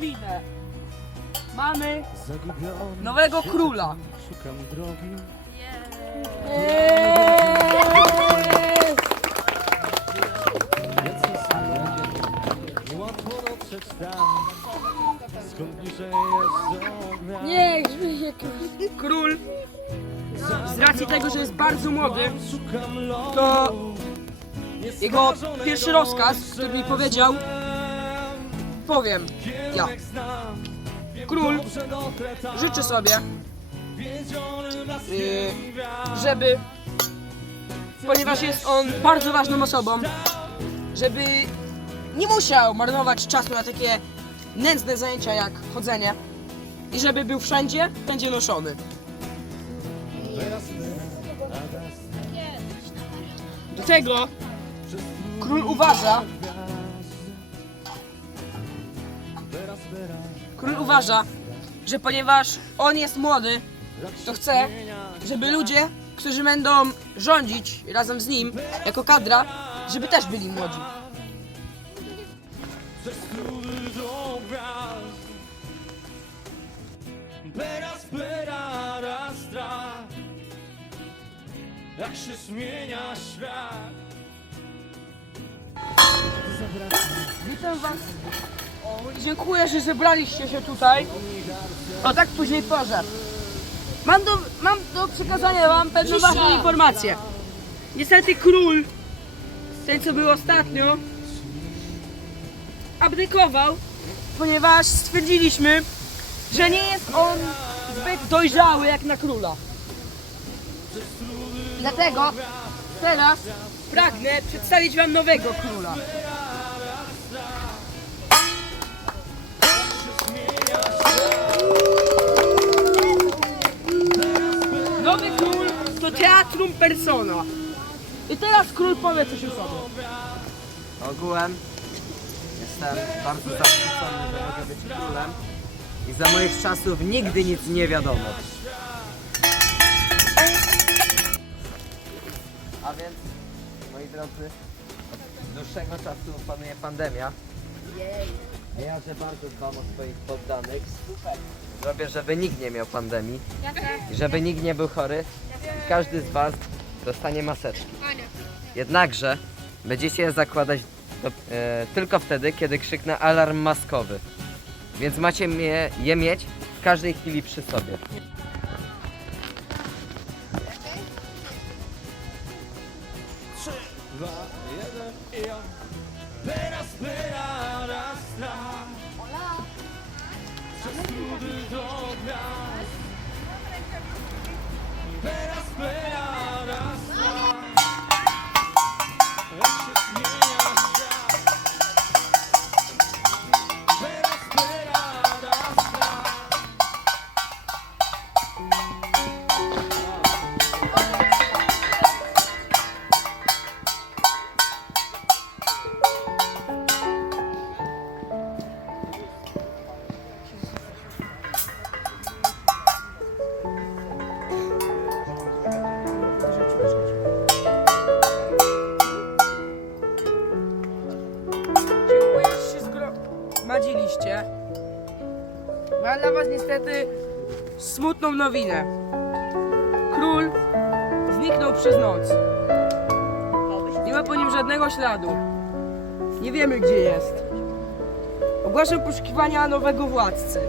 nowinę. Mamy nowego się króla. Szukam drogi. Jacy są Niełatwo dotrzeć tam Skąd bliżej jest dobra Nie, żyje Król, z racji tego, że jest bardzo młody, to jego pierwszy rozkaz, który mi powiedział, powiem ja. Król życzy sobie, yy, żeby, ponieważ jest on bardzo ważną osobą, żeby nie musiał marnować czasu na takie nędzne zajęcia jak chodzenie i żeby był wszędzie, wszędzie noszony. Do tego król uważa, król uważa, że ponieważ on jest młody, to chce, żeby ludzie, którzy będą rządzić razem z nim, jako kadra, żeby też byli młodzi. Jak się zmienia świat Witam was. Dziękuję, że zebraliście się tutaj. O tak później porze. Mam do, mam do przekazania wam pewną ważną informację. Niestety król, ten co był ostatnio, abdykował, ponieważ stwierdziliśmy, że nie jest on zbyt dojrzały jak na króla. Dlatego teraz pragnę przedstawić wam nowego króla. Nowy król to teatrum persona. I teraz król powie coś o sobie. Ogółem jestem bardzo zaszczycony, że mogę być królem i za moich czasów nigdy nic nie wiadomo. A więc, moi drodzy, od dłuższego czasu panuje pandemia. A Ja, że bardzo dbam o swoich poddanych. Zrobię, żeby nikt nie miał pandemii i żeby nikt nie był chory. Każdy z Was dostanie maseczki. Jednakże będziecie je zakładać do, e, tylko wtedy, kiedy krzyknę alarm maskowy. Więc macie mnie, je mieć w każdej chwili przy sobie. Trzy, dwa, jeden i ja. Pera spera rastra Przez trudy do gwiazd. Pera spera rastra Jak się zmienia świat. Pera spera rastra zgromadziliście. Mam dla was niestety smutną nowinę. Król zniknął przez noc. Nie ma po nim żadnego śladu. Nie wiemy gdzie jest. Ogłaszam poszukiwania nowego władcy.